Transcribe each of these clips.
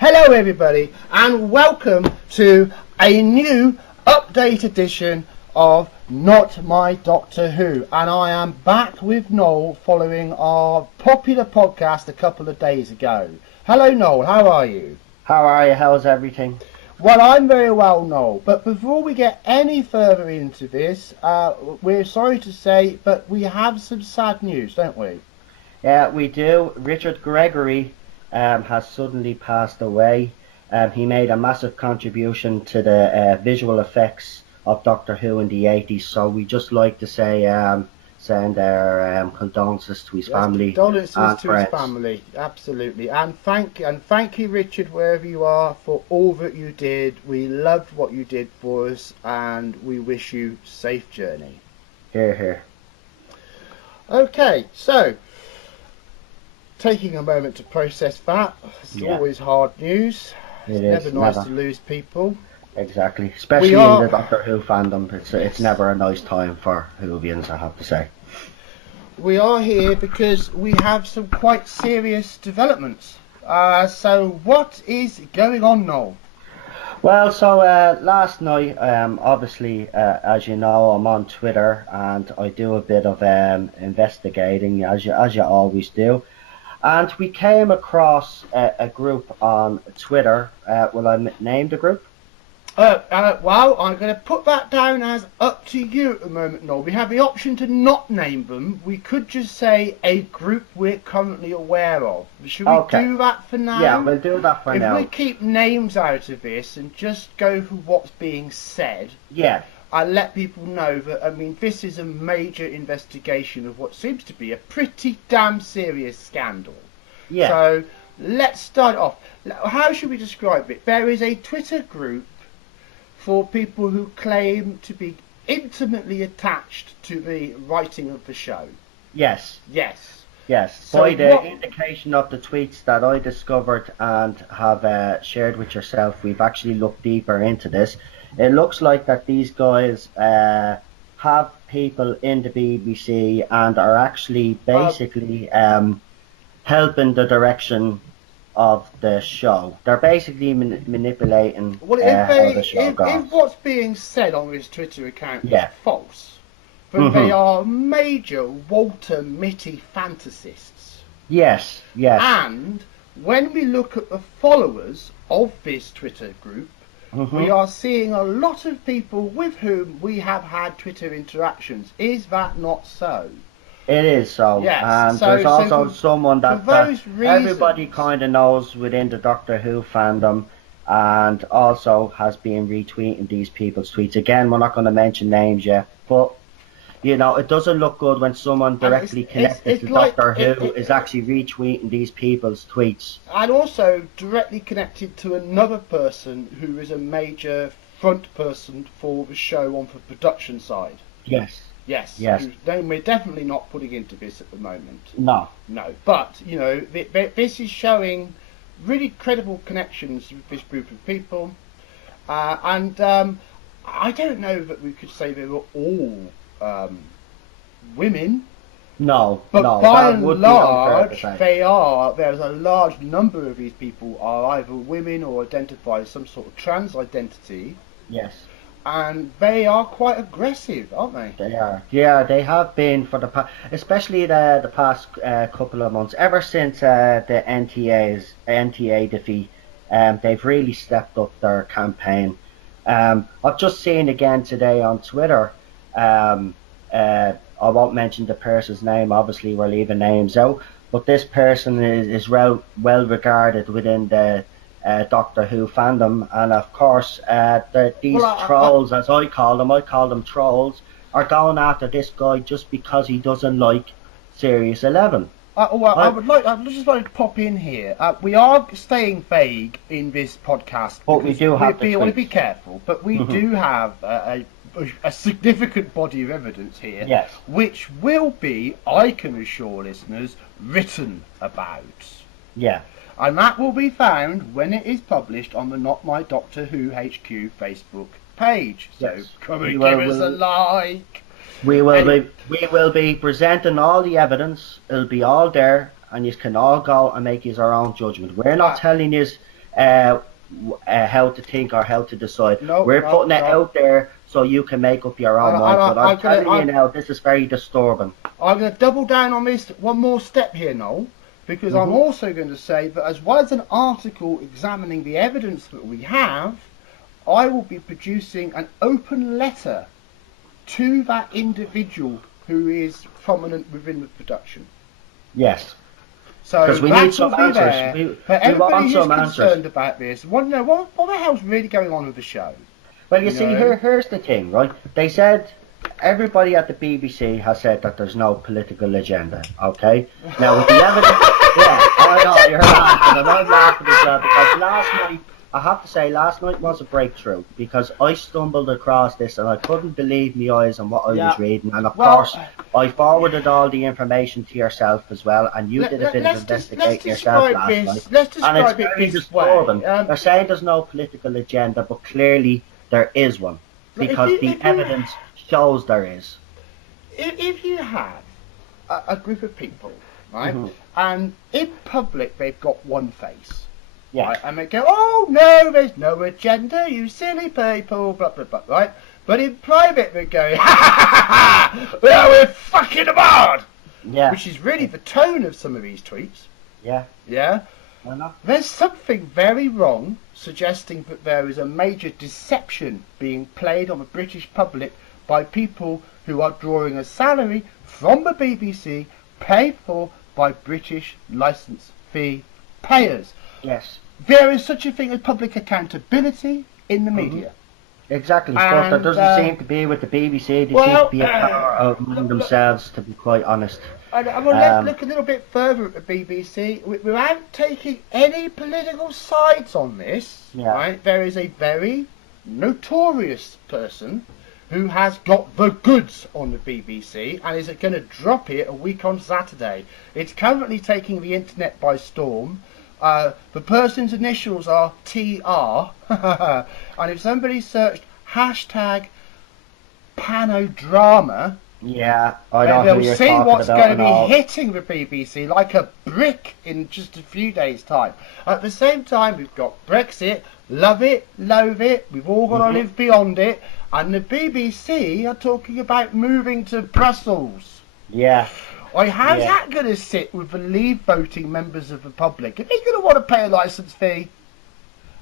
Hello everybody and welcome to a new update edition of Not My Doctor Who, and I am back with Noel following our popular podcast a couple of days ago. Hello Noel, how are you? How are you? How's everything? Well, I'm very well, Noel, but before we get any further into this, we're sorry to say, but we have some sad news, don't we? Yeah, we do. Richard Gregory has suddenly passed away. He made a massive contribution to the visual effects of Doctor Who in the 80s, so we just like to say send our condolences to his family. Condolences and to friends. his family, absolutely, and thank you, Richard, wherever you are, for all that you did. We loved what you did for us, and we wish you safe journey. Hear, hear. Okay, so taking a moment to process that. It's always hard news. It's never nice to lose people. Exactly, especially in the Doctor Who fandom. It's never a nice time for Whovians, I have to say. We are here because we have some quite serious developments. So what is going on, Noel? Well, so last night, obviously, as you know, I'm on Twitter and I do a bit of investigating, as you always do. And we came across a group on Twitter. Will I name the group? Well, I'm going to put that down as up to you at the moment, Noel. We have the option to not name them. We could just say a group we're currently aware of. Should we do that for now? Yeah, we'll do that for now. If we keep names out of this and just go for what's being said, yeah, I'll let people know that, I mean, this is a major investigation of what seems to be a pretty damn serious scandal. Yeah. So let's start off. How should we describe it? There is a Twitter group for people who claim to be intimately attached to the writing of the show. Yes. Yes. Yes. So by the indication of the tweets that I discovered and have shared with yourself, we've actually looked deeper into this. It looks like that these guys have people in the BBC and are actually basically helping the direction of the show. They're basically manipulating how the show goes. If what's being said on this Twitter account is false, then they are major Walter Mitty fantasists. Yes, yes. And when we look at the followers of this Twitter group, we are seeing a lot of people with whom we have had Twitter interactions. Is that not so? It is so. Yes. And there's also someone that everybody kind of knows within the Doctor Who fandom, and also has been retweeting these people's tweets. Again, we're not going to mention names yet, but you know, it doesn't look good when someone directly connected to Doctor Who is actually retweeting these people's tweets. And also directly connected to another person who is a major front person for the show on the production side. Yes. Yes. Yes. We're definitely not putting into this at the moment. No. No. But, you know, this is showing really credible connections with this group of people. And I don't know that we could say they were all women. No, but no, by and large, there's a large number of these people are either women or identify as some sort of trans identity. Yes. And they are quite aggressive, aren't they? They are. Yeah, they have been for the past, especially the past couple of months, ever since the NTA defeat. They've really stepped up their campaign. I've just seen again today on Twitter. I won't mention the person's name. Obviously, we're leaving names out. But this person is well regarded within the Doctor Who fandom, and of course, these trolls, as I call them trolls, are going after this guy just because he doesn't like Series 11. I just like to pop in here. We are staying vague in this podcast, but we do have want to be careful. But we do have a significant body of evidence here, yes, which will be, I can assure listeners, written about. Yeah. And that will be found when it is published on the Not My Doctor Who HQ Facebook page. So come and give us a like. We will be presenting all the evidence. It'll be all there, and you can all go and make your own judgment. We're not telling you how to think or how to decide. No, We're no, putting it no. out there so you can make up your own mind. But I'm telling you now, this is very disturbing. I'm going to double down on this one more step here, Noel, because I'm also going to say that as well as an article examining the evidence that we have, I will be producing an open letter to that individual who is prominent within the production. Yes. So because we that need some will be answers. there for everybody want who's some concerned answers. about this. What the hell's really going on with the show? Well, you see, here's the thing, right? They said everybody at the BBC has said that there's no political agenda. Okay. Now with the evidence, yeah, I know you're laughing, and I'm laughing as well because last night, I have to say, last night was a breakthrough because I stumbled across this and I couldn't believe my eyes on what I was reading. And of course, I forwarded all the information to yourself as well, and you did a bit of investigating yourself last night. Let's And it's describe it very this disturbing. way. They're saying there's no political agenda, but clearly there is one because the evidence shows there is. If you have a group of people, right, and in public they've got one face. Yeah. Right? And they go, oh no, there's no agenda, you silly people, blah blah blah, right? But in private they go, ha ha ha ha, well, we're fucking them hard. Yeah. Which is really the tone of some of these tweets. Yeah. Yeah. Why not? There's something very wrong suggesting that there is a major deception being played on the British public by people who are drawing a salary from the BBC paid for by British licence fee payers. Yes. There is such a thing as public accountability in the media. Exactly, but there doesn't seem to be with the BBC. They seem to be a power among themselves, to be quite honest. And let's look a little bit further at the BBC. Without taking any political sides on this, right? There is a very notorious person who has got the goods on the BBC and is going to drop it a week on Saturday. It's currently taking the internet by storm. The person's initials are TR, and if somebody searched hashtag panodrama, I know they'll who you're see talking what's about going to and all. be hitting the BBC like a brick in just a few days' time. At the same time, we've got Brexit, love it, loathe it, we've all got to live beyond it, and the BBC are talking about moving to Brussels. Yeah. How's that going to sit with the Leave voting members of the public? Are they going to want to pay a licence fee?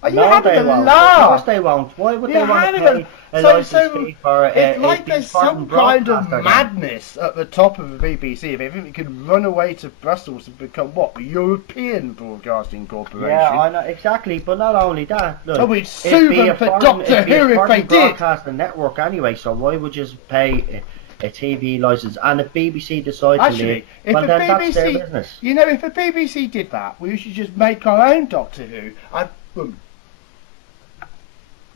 Are you having a laugh? Of course they won't. Why would they want to pay a licence fee for it's like there's some kind of broadcaster madness at the top of the BBC. If they think they can run away to Brussels and become what? The European Broadcasting Corporation? Yeah, I know, exactly. But not only that, look, we'd sue them for Doctor Who if they did. Broadcasting network anyway, so why would you pay a TV licence? And if BBC decide to leave, well then that's their business. You know, if the BBC did that, we should just make our own Doctor Who.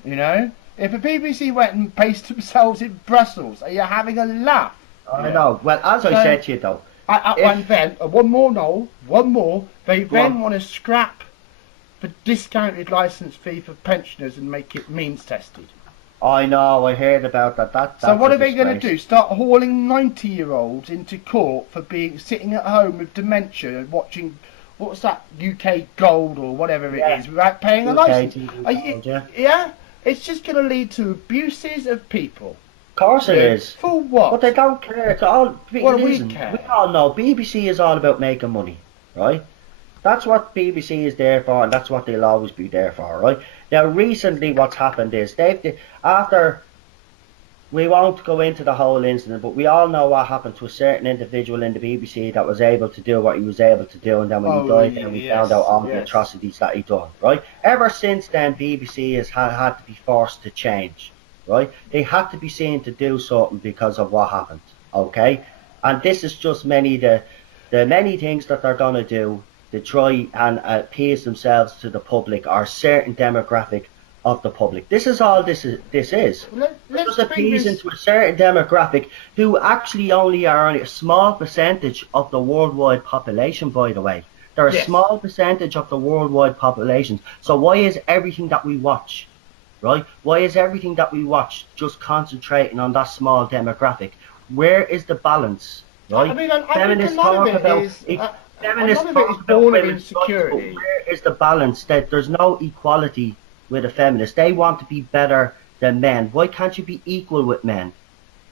You know, if the BBC went and based themselves in Brussels, are you having a laugh? I know. Well, as I said to you though, one more, Noel. One more. They then want to scrap the discounted licence fee for pensioners and make it means tested. I know. I heard about that. So what are they going to do? Start hauling 90-year-olds into court for sitting at home with dementia and watching, what's that, UK Gold or whatever it is, without paying a licence? Yeah. It's just going to lead to abuses of people. Of course it is. For what? But they don't care. It's all. Well, we care. We all know BBC is all about making money, right? That's what BBC is there for, and that's what they'll always be there for, right? Now, recently, what's happened is after. We won't go into the whole incident, but we all know what happened to a certain individual in the BBC that was able to do what he was able to do, and then when he died, then we found out all the atrocities that he done, right? Ever since then, BBC has had to be forced to change, right? They had to be seen to do something because of what happened, okay? And this is just the many things that they're going to do to try and appease themselves to the public or certain demographic of the public. This is all this is. Let's appease into a certain demographic who actually only are only a small percentage of the worldwide population, by the way. They're a small percentage of the worldwide population. So why is everything that we watch, right? Why is everything that we watch just concentrating on that small demographic? Where is the balance, right? I mean, feminists talk about feminists lot of it is talk about born of women's rights, but insecurity. where is the balance? That there's no equality with a feminist. They want to be better than men. Why can't you be equal with men?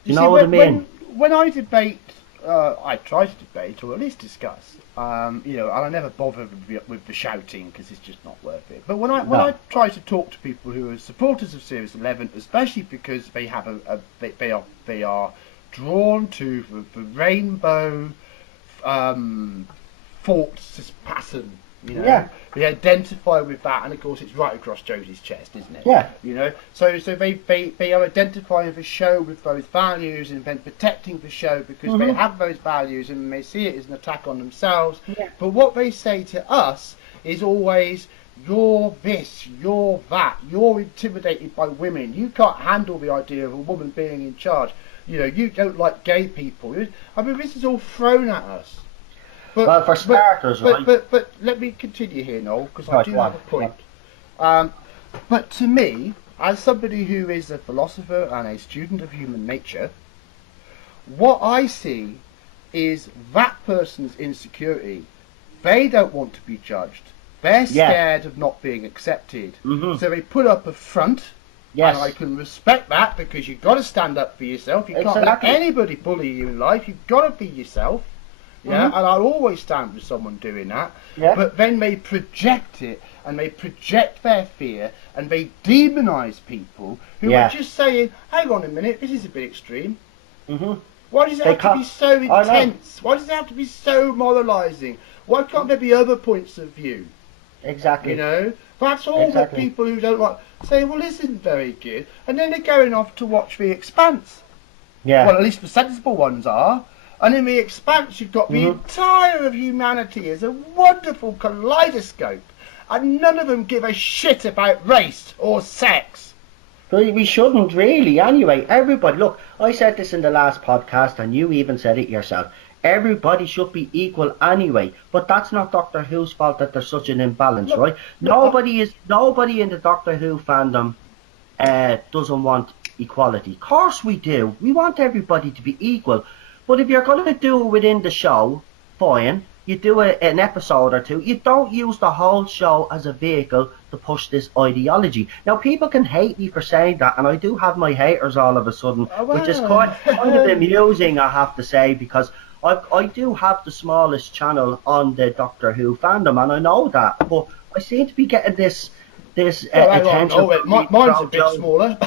Do you know what I mean? When I debate, I try to debate or at least discuss. You know, and I never bother with the shouting because it's just not worth it. But when I try to talk to people who are supporters of Series 11, especially because they have they are drawn to the rainbow thoughts pattern. You know, Yeah. they identify with that, and of course it's right across Josie's chest, isn't it? Yeah. You know, so they are identifying the show with those values and then protecting the show because they have those values and they see it as an attack on themselves. Yeah. But what they say to us is always, you're this, you're that, you're intimidated by women, you can't handle the idea of a woman being in charge. You know, you don't like gay people. I mean, this is all thrown at us. But, Well, for starters, right? But let me continue here, Noel, because I Right, do go have on, a point. But to me, as somebody who is a philosopher and a student of human nature, what I see is that person's insecurity. They don't want to be judged. They're scared of not being accepted. So they put up a front. Yes. And I can respect that because you've got to stand up for yourself. You can't let anybody bully you in life. You've got to be yourself. Yeah, and I'll always stand with someone doing that. Yeah. But then they project it, and they project their fear, and they demonise people who are just saying, "Hang on a minute, this is a bit extreme. Why does it have to be so intense? Why does it have to be so moralising? Why can't there be other points of view?" Exactly. You know, that's all the people who don't like say, "Well, this isn't very good," and then they're going off to watch The Expanse. Yeah. Well, at least the sensible ones are. And in The Expanse, you've got the entire of humanity as a wonderful kaleidoscope, and none of them give a shit about race or sex. But we shouldn't really, anyway. Everybody, look, I said this in the last podcast, and you even said it yourself. Everybody should be equal anyway, but that's not Doctor Who's fault that there's such an imbalance, right? Nobody in the Doctor Who fandom doesn't want equality. Of course we do. We want everybody to be equal. But if you're going to do it within the show, fine. You do an episode or two. You don't use the whole show as a vehicle to push this ideology. Now, people can hate me for saying that, and I do have my haters all of a sudden, which is kind of amusing, I have to say, because I do have the smallest channel on the Doctor Who fandom, and I know that. But I seem to be getting this attention. Mine's a bit smaller.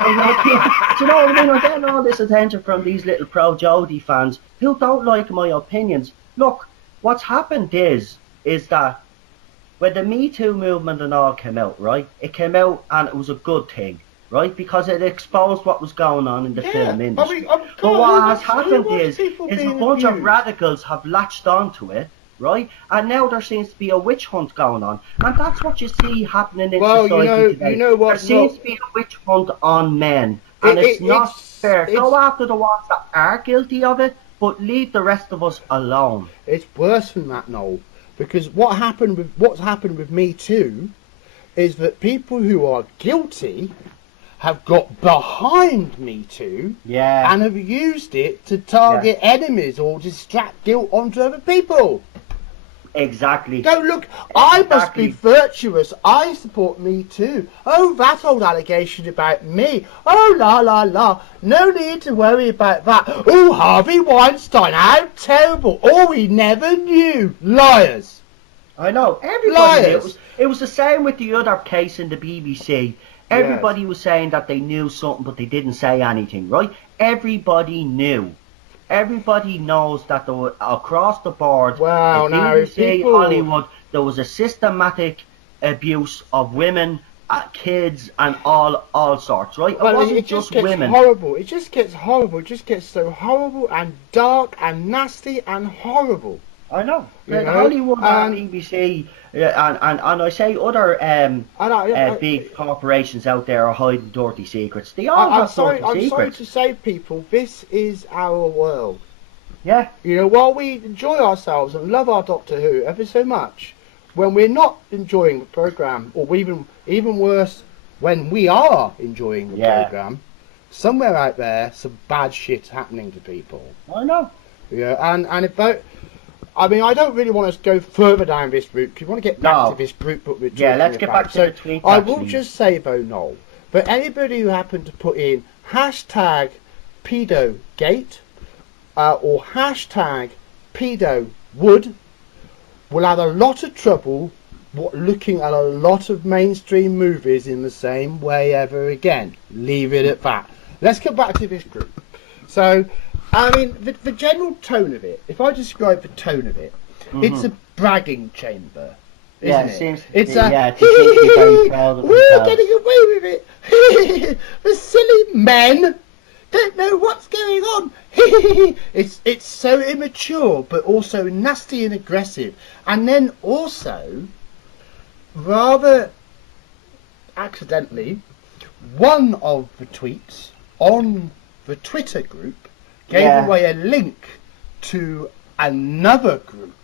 Do you know what I mean? I'm getting all this attention from these little pro-Jodie fans who don't like my opinions. Look, what's happened is that when the Me Too movement and all came out, right? It came out and it was a good thing, right? Because it exposed what was going on in the film industry. But what has happened is a bunch of radicals have latched onto it, right? And now there seems to be a witch hunt going on. And that's what you see happening in society today. You know what? There seems to be a witch hunt on men. And it's not fair. Go after the ones that are guilty of it, but leave the rest of us alone. It's worse than that, Noel. Because what's happened with Me Too is that people who are guilty have got behind Me Too and have used it to target enemies or distract guilt onto other people. Exactly. Don't look, I must be virtuous. I support Me Too. Oh, that old allegation about me. Oh, la, la, la. No need to worry about that. Oh, Harvey Weinstein, how terrible. Oh, we never knew. Liars. I know. Everybody knew. It was the same with the other case in the BBC. Everybody was saying that they knew something, but they didn't say anything, right? Everybody knew. Everybody knows that there were, across the board, BBC, Hollywood, there was a systematic abuse of women, kids, and all sorts, right? It wasn't just women. Horrible. It just gets horrible. It just gets so horrible and dark and nasty and horrible. I know. Hollywood and BBC, and I say other big corporations out there are hiding dirty secrets. They all have dirty secrets. I'm sorry to say, people, this is our world. Yeah. You know, while we enjoy ourselves and love our Doctor Who ever so much, when we're not enjoying the programme, or even worse, when we are enjoying the programme, somewhere out there, some bad shit's happening to people. I know. Yeah, and if that... I mean, I don't really want to go further down this route because we want to get back No. to this group book we're Yeah, talking let's get about. back to the tweets, I will actually. just say, though, Noel, for anybody who happened to put in hashtag pedogate or hashtag pedowood will have a lot of trouble looking at a lot of mainstream movies in the same way ever again. Leave it at that. Let's get back to this group. So, I mean, the general tone of it, if I describe the tone of it, it's a bragging chamber, isn't it? Seems It's to be, a, yeah, they seem to be very proud of we're themselves. getting away with it. The silly men don't know what's going on. It's so immature, but also nasty and aggressive. And then also, rather accidentally, one of the tweets on the Twitter group gave away a link to another group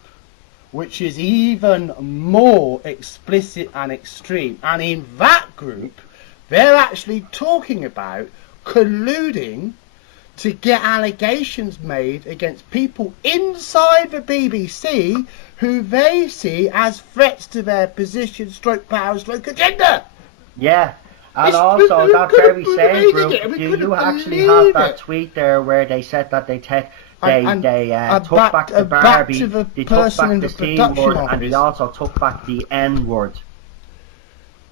which is even more explicit and extreme, and in that group they're actually talking about colluding to get allegations made against people inside the BBC who they see as threats to their position, stroke power, stroke agenda. Yeah. And It's- also, we that couldn't very believe same it. group, We do couldn't you actually believe have that it. tweet there where they said that they took And back the back Barbie, to the they took person in back the the C production word, and office. they also took back the N word.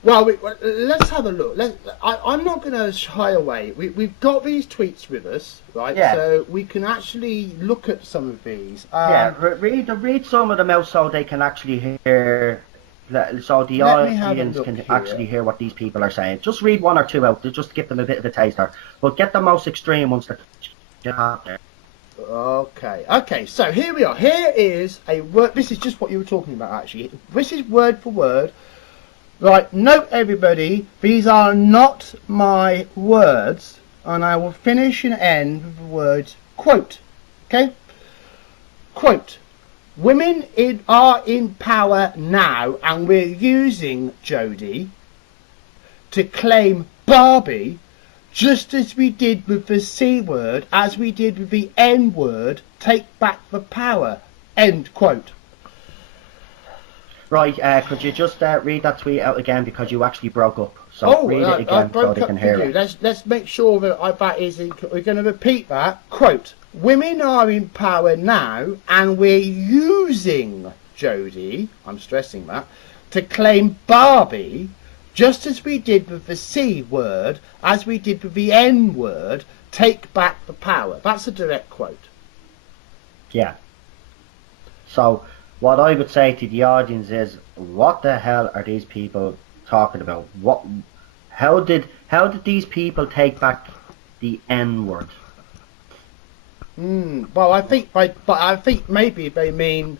Well, let's have a look. I'm not going to shy away. We've got these tweets with us, right? Yeah. So we can actually look at some of these. Yeah, read some of them out so they can actually hear, so the Let me have a audience look can here. actually hear what these people are saying. Just read one or two out, just to give them a bit of a taster. But get the most extreme ones that you have there. Okay, so here we are. Here is a word. This is just what you were talking about, actually. This is word for word. Right, note everybody, these are not my words, and I will finish and end with the words, quote, okay? Quote, women are in power now, and we're using Jodie to claim Barbie, just as we did with the C word, as we did with the N word, take back the power, end quote. Right, could you just read that tweet out again, because you actually broke up. So read it again so they can hear it. Let's make sure that that is. We're going to repeat that. Quote: women are in power now, and we're using Jodie, I'm stressing that, to claim Barbie, just as we did with the C word, as we did with the N word, take back the power. That's a direct quote. Yeah. So what I would say to the audience is, what the hell are these people talking about? How did these people take back the N word? Well, I think maybe they mean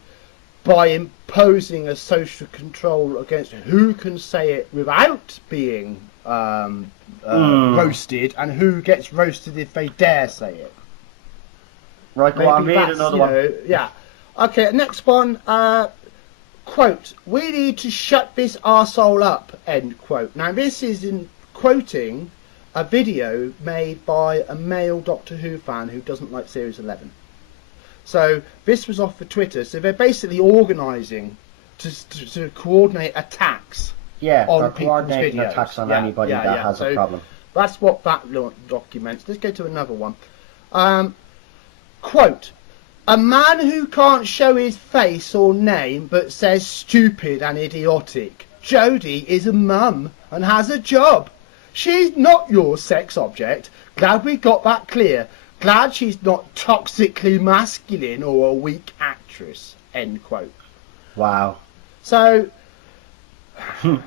by imposing a social control against who can say it without being roasted, and who gets roasted if they dare say it. Right, go on, Maybe read that's, another you one. know, yeah. Okay, next one. Quote: we need to shut this arsehole up, end quote. Now this is in quoting a video made by a male Doctor Who fan who doesn't like Series 11. So this was off the Twitter, so they're basically organising to coordinate attacks Yeah, on they're people's coordinating videos. attacks on Yeah, anybody yeah, that yeah. has So a problem. that's what that documents. Let's go to another one. Quote: a man who can't show his face or name but says stupid and idiotic. Jodie is a mum and has a job. She's not your sex object. Glad we got that clear. Glad she's not toxically masculine or a weak actress. End quote. Wow. So, Hang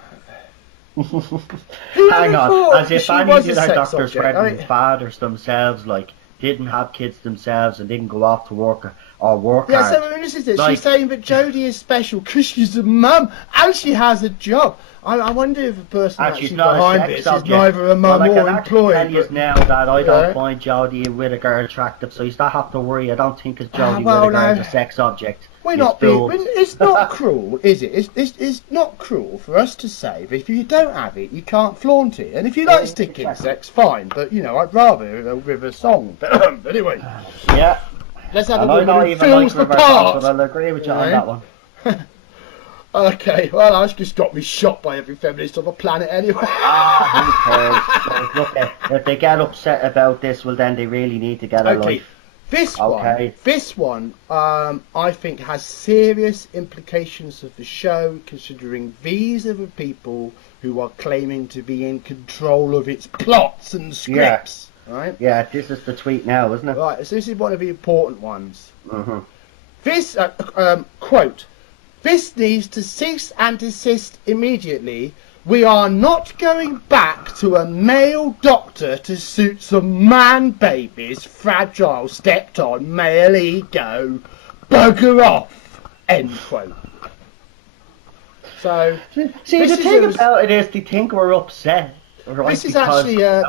Hang on, as if she any was of a our sex doctors' object. I friends, mean, fathers themselves, like, didn't have kids themselves and didn't go off to work or work yeah, hard. so I mean, this is it. Like- She's saying that Jodie is special because she's a mum and she has a job. I wonder if the person And she's actually not a behind sex this is object. neither a mum Well, I or can actually employed. tell you but- now that I Yeah. don't find Jodie with a girl attractive, so you don't have to worry. I don't think it's Jodie well, with a girl is no. a sex object. We're You not being. fools. It's not cruel, is it? It's not cruel for us to say that if you don't have it, you can't flaunt it. And if you like sticking exactly. sex, fine. But you know, I'd rather with a song. But anyway, Yeah. Let's have And a I woman don't who even like feels the reverse dogs, part. but I'll agree with you on that one. Okay, well, that's just got me shot by every feminist on the planet anyway. Ah, who cares? Look, if they get upset about this, well, then they really need to get a Okay, life. this one, I think has serious implications of the show, considering these are the people who are claiming to be in control of its plots and scripts. Right? Yeah, this is the tweet now, isn't it? Right, so this is one of the important ones. Mm-hmm. This, quote, "This needs to cease and desist immediately. We are not going back to a male doctor to suit some man baby's fragile stepped on male ego. Bugger off." End quote. So, See, the thing about it is they think we're upset. Right, this is actually a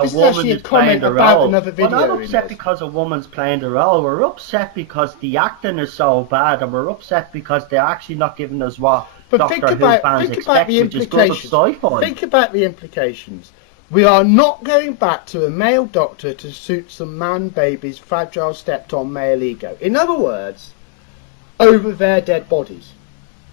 comment about another video. We're not upset because a woman's playing the role. We're upset because the acting is so bad, and we're upset because they're actually not giving us what Doctor Who fans expect, which is good sci-fi. Think about the implications. We are not going back to a male doctor to suit some man baby's fragile stepped-on male ego. In other words, over their dead bodies.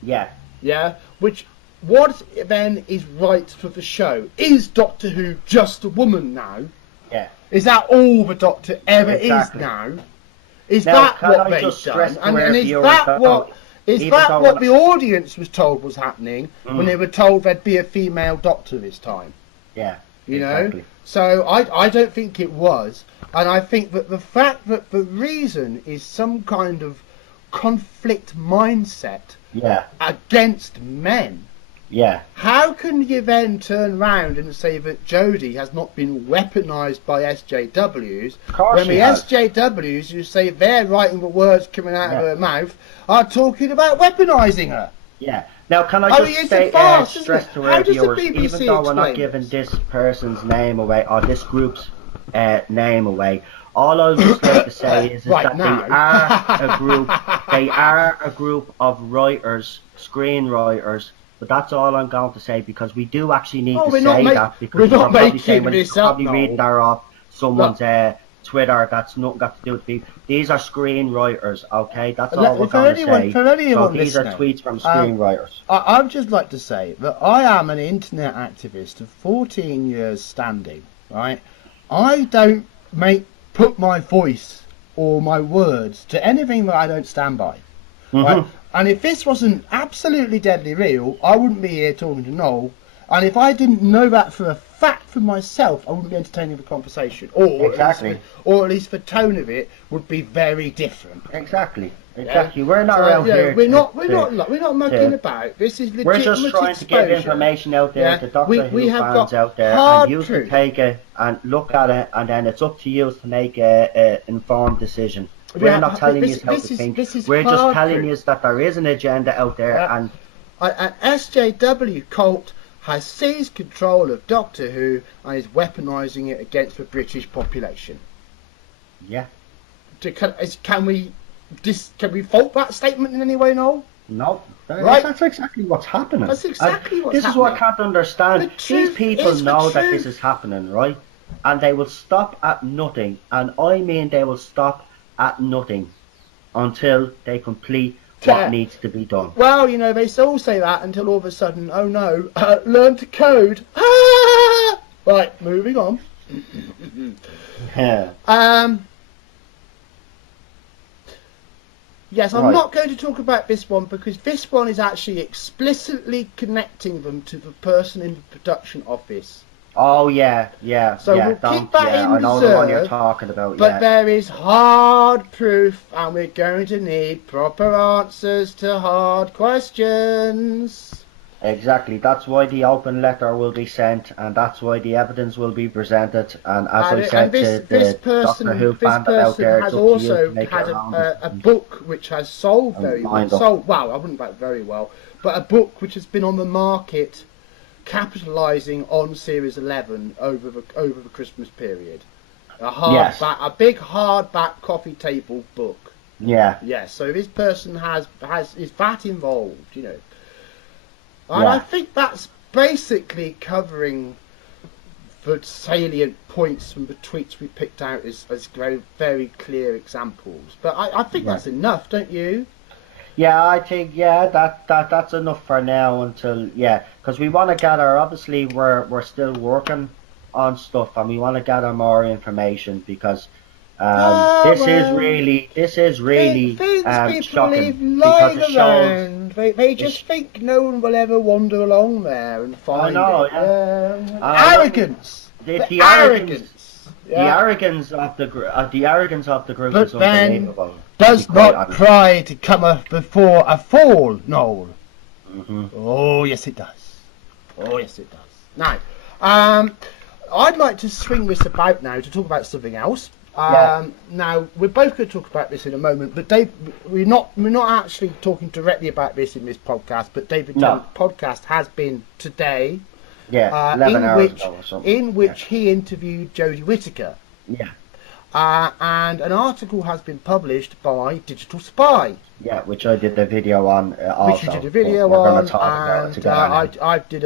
Yeah. Yeah? Which, what then is right for the show? Is Doctor Who just a woman now? Yeah. Is that all the Doctor ever is now? Is that what they've done? And is that what... Is that what the audience was told was happening when they were told there'd be a female doctor this time? Yeah, you know? So I don't think it was. And I think that the fact that the reason is some kind of conflict mindset against men. Yeah. How can you then turn round and say that Jodie has not been weaponised by SJWs when the SJWs who say they're writing the words coming out of her mouth are talking about weaponising her? Yeah. Now, can I just say, stress to our viewers, even though we're not giving this person's name away or this group's name away, all I would just like to say is that they are a group of writers, screenwriters. But that's all I'm going to say, because we do actually need to say that, because we're not probably making this up. Probably reading that off someone's Twitter that's nothing got to do with people. These are screenwriters, okay? That's all we're going to say. So these are tweets from screenwriters. I'd just like to say that I am an internet activist of 14 years standing, right? I don't put my voice or my words to anything that I don't stand by. Right? And if this wasn't absolutely deadly real, I wouldn't be here talking to Noel. And if I didn't know that for a fact for myself, I wouldn't be entertaining the conversation. Or at least the tone of it would be very different. Exactly. We're not around here. We're not mucking about. This is legitimate. We're just trying to get information out there to Doctor Who fans out there, and you can take it and look at it, and then it's up to you to make an informed decision. We're not telling you how to think. We're just telling you that there is an agenda out there, and an SJW cult has seized control of Doctor Who and is weaponising it against the British population. Yeah. Can we fault that statement in any way, Noel? No. Right. That's exactly what's happening. That's exactly what's happening. This is what I can't understand. These people know that this is happening, right? And they will stop at nothing. And I mean they will stop at nothing until they complete what needs to be done. Well, you know, they all say that until all of a sudden, oh no, learn to code. Right, moving on. Yes, I'm not going to talk about this one because this one is actually explicitly connecting them to the person in the production office. Oh yeah. So we'll keep that in reserve. I know the one you're talking about. But there is hard proof, and we're going to need proper answers to hard questions. Exactly. That's why the open letter will be sent, and that's why the evidence will be presented. And as I said to the Doctor Who fan out there, has also had a book which has sold very well. Well, I wouldn't bet very well, but a book which has been on the market, capitalising on Series 11 over the Christmas period. A big hardback coffee table book. Yeah. Yes. So this person is that involved, you know. And I think that's basically covering the salient points from the tweets we picked out as very, very clear examples. But I think that's enough, don't you? Yeah, I think that's enough for now until because we want to gather. Obviously, we're still working on stuff, and we want to gather more information because this is really things people shocking leave because lying it shows. around. They just think no one will ever wander along there and find know, it. Arrogance. The arrogance. The arrogance of the group But is unbelievable. then does not pride come before a fall, Noel? Mm-hmm. Oh yes, it does. Oh yes, it does. Now, I'd like to swing this about now to talk about something else. Now we're both going to talk about this in a moment, but Dave, we're not actually talking directly about this in this podcast. But David Tennant's podcast has been today. 11 hours ago or something. In which he interviewed Jodie Whittaker. Yeah. And an article has been published by Digital Spy. Yeah, which I did the video on also. Which you did a video on, and I did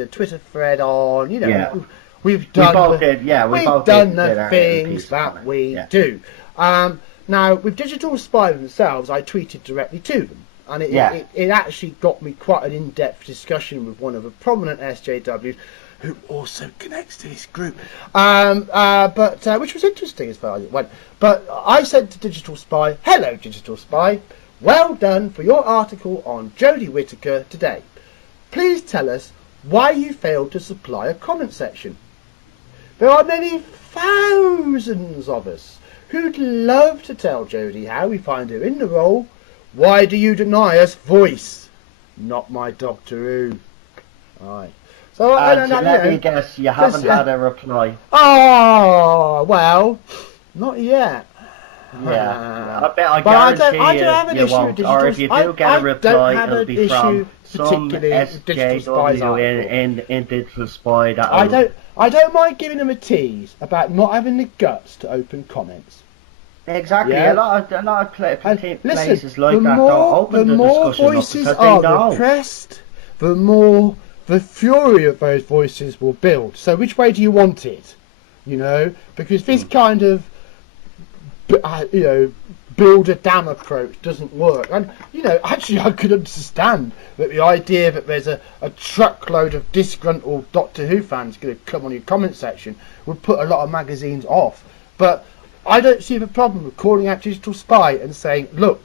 a Twitter thread on. You know, we've done the things that we do. Now with Digital Spy themselves, I tweeted directly to them. And it actually got me quite an in-depth discussion with one of the prominent SJWs who also connects to this group, which was interesting as far as it went. But I said to Digital Spy, hello Digital Spy, well done for your article on Jodie Whittaker today. Please tell us why you failed to supply a comment section. There are many thousands of us who'd love to tell Jodie how we find her in the role. Why do you deny us voice? Not my Doctor Who. Aye. So let me guess, you haven't had a reply. Oh well, not yet. Yeah, I guarantee you won't. Or if you do get a reply, it'll be from some SJW in Digital Spy. I don't mind giving them a tease about not having the guts to open comments. Exactly, a lot of places like that don't open the discussion up. The more voices are repressed, the more the fury of those voices will build. So which way do you want it? You know, because this kind of build a dam approach doesn't work. And actually I could understand that the idea that there's a truckload of disgruntled Doctor Who fans going to come on your comment section would put a lot of magazines off. But I don't see the problem with calling out Digital Spy and saying, look,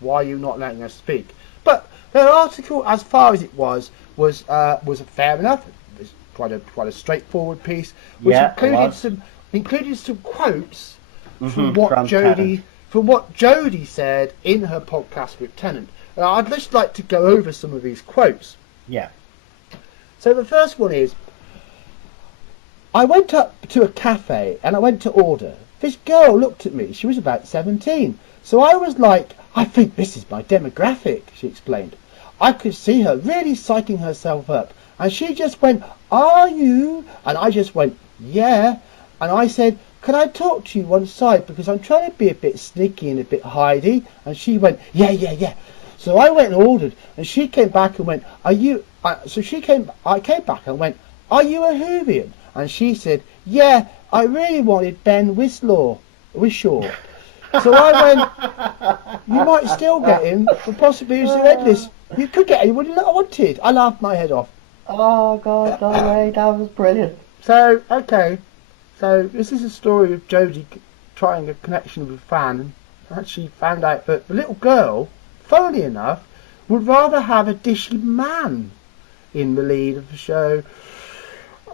why are you not letting us speak? But their article, as far as it was fair enough. It was quite a straightforward piece, which included some quotes from what Jodie said in her podcast with Tennant. I'd just like to go over some of these quotes. Yeah. So the first one is, I went up to a cafe and I went to order. This girl looked at me. She was about 17. So I was like, I think this is my demographic, she explained. I could see her really psyching herself up. And she just went, are you? And I just went, yeah. And I said, can I talk to you one side? Because I'm trying to be a bit sneaky and a bit hidey. And she went, yeah. So I went and ordered. And she came back and went, are you? I came back and went, are you a Whovian? And she said, yeah, I really wanted Ben Wishaw. So I went, you might still get him, but possibly he's headless. You could get anyone you wanted. I laughed my head off. Oh, God, no way, that was brilliant. So, okay. So this is a story of Jodie trying a connection with a fan. And she found out that the little girl, funnily enough, would rather have a dishy man in the lead of the show.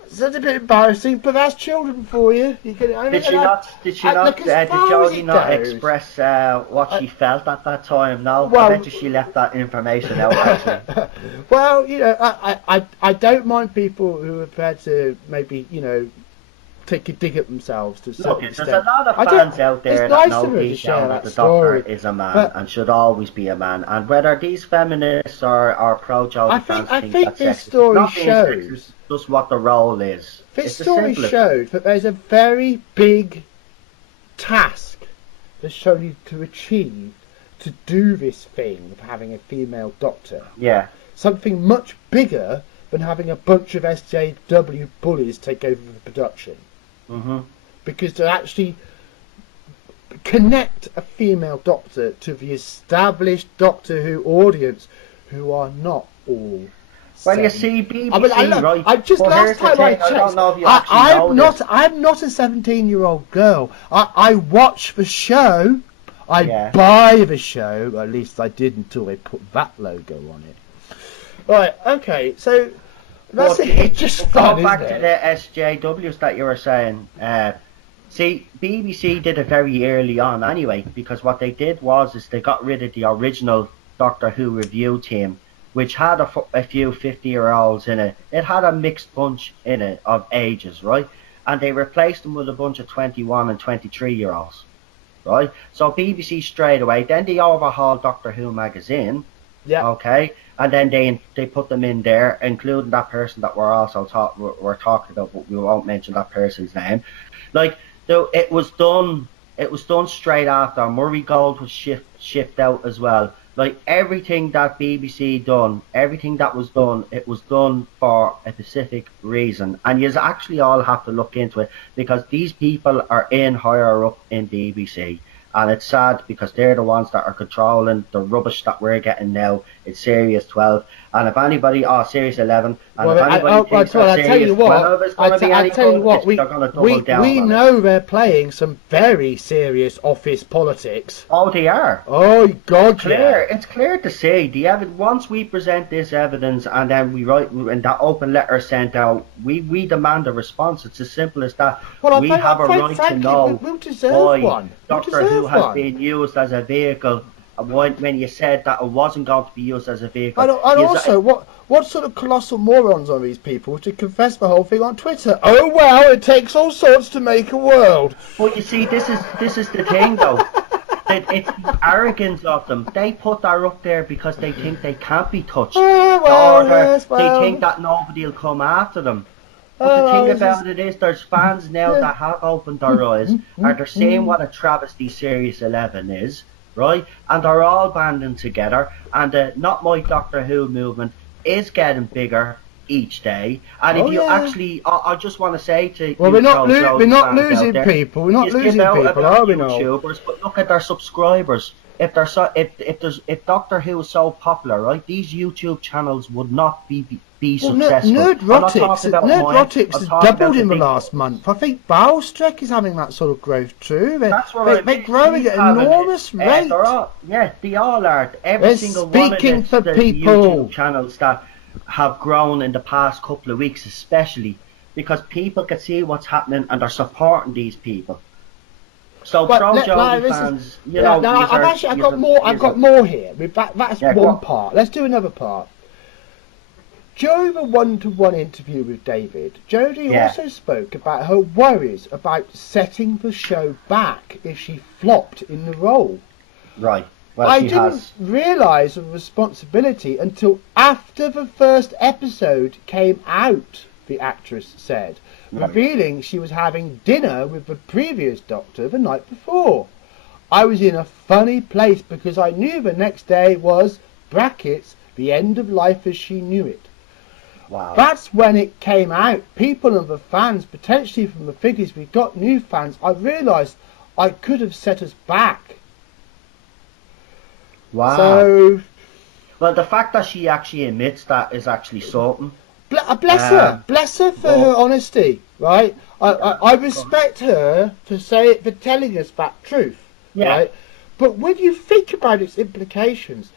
That's a bit embarrassing, but that's children for you. Did Jodie not express what she felt at that time? No, I bet you she left that information out, actually. Well, I don't mind people who are prepared to maybe, take a dig at themselves to a certain extent. There's a lot of fans out there that know deep down that the Doctor is a man and should always be a man. And whether these feminists or pro-Jodie fans think this story shows just what the role is. This story shows that there's a very big task that Show need to achieve to do this thing of having a female Doctor. Yeah. Something much bigger than having a bunch of SJW bullies take over the production. Mm-hmm. Because to actually connect a female Doctor to the established Doctor Who audience, who are not all. Well, you see, BBC, right? I just well, last time I checked. I don't know if you actually know this. I'm not a 17-year-old girl. I watch the show. I buy the show. At least I did until they put that logo on it. Right. Okay. So that's it. It's just fun, go back isn't to the SJWs that you were saying. See, BBC did it very early on anyway, because what they did is they got rid of the original Doctor Who review team, which had a few 50-year-olds in it. It had a mixed bunch in it of ages, right? And they replaced them with a bunch of 21 and 23-year-olds, right? So BBC straight away, then they overhauled Doctor Who magazine, okay? And then they put them in there, including that person that we're talking about, but we won't mention that person's name. Like, though it was done straight after. Murray Gold was shipped out as well. Like, everything that BBC done, everything that was done, it was done for a specific reason. And you actually all have to look into it, because these people are in higher up in BBC. And it's sad, because they're the ones that are controlling the rubbish that we're getting now in Series 12. And if anybody, Series 11, and if anybody thinks that Series 12 is going to be any good, they're going to double down on it. We know they're playing some very serious office politics. Oh, they are. Oh, God, It's clear to see. Once we present this evidence and then we write, and that open letter sent out, we demand a response. It's as simple as that. Well, we have a right to know why Doctor Who has been used as a vehicle. When you said that it wasn't going to be used as a vehicle. And also, what sort of colossal morons are these people to confess the whole thing on Twitter? Oh well, it takes all sorts to make a world. Well, you see, this is the thing though. It's the arrogance of them. They put that up there because they think they can't be touched. They think that nobody will come after them. But the thing about it is, there's fans now that have opened their eyes, and they're seeing what a travesty Series 11 is. Right, and they're all banding together, and the Not My Doctor Who movement is getting bigger each day. And if you actually, I just want to say to we're not losing people. We're not losing people, are we? YouTubers, but look at their subscribers. If Doctor Who is so popular, right, these YouTube channels would not be successful. Nerdrotics has doubled in the last month. I think Balstrek is having that sort of growth too. They're growing at an enormous rate. They all are. Every single one of the YouTube channels that have grown in the past couple of weeks, especially because people can see what's happening and they're supporting these people. So, fans, I've got more here. That's one part. Let's do another part. During the one-to-one interview with David, Jodie also spoke about her worries about setting the show back if she flopped in the role. Right. Well, I didn't realise the responsibility until after the first episode came out, the actress said, revealing she was having dinner with the previous Doctor the night before. I was in a funny place because I knew the next day was, brackets, the end of life as she knew it. Wow. That's when it came out. People and the fans, potentially from the figures we got new fans, I realised I could have set us back. Wow. So, well, the fact that she actually admits that is actually something. Bless her for her honesty, right? I respect her for telling us that truth, right? But when you think about its implications,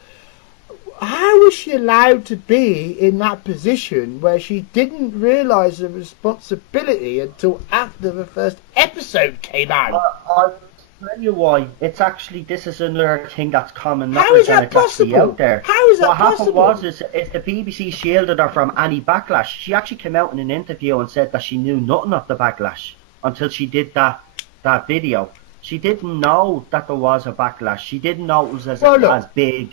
how was she allowed to be in that position where she didn't realise the responsibility until after the first episode came out? I'll tell you why. It's actually, this is another thing that's common. How is that possible? Out there. How is that possible? What happened was is the BBC shielded her from any backlash. She actually came out in an interview and said that she knew nothing of the backlash until she did that video. She didn't know that there was a backlash. She didn't know it was as big.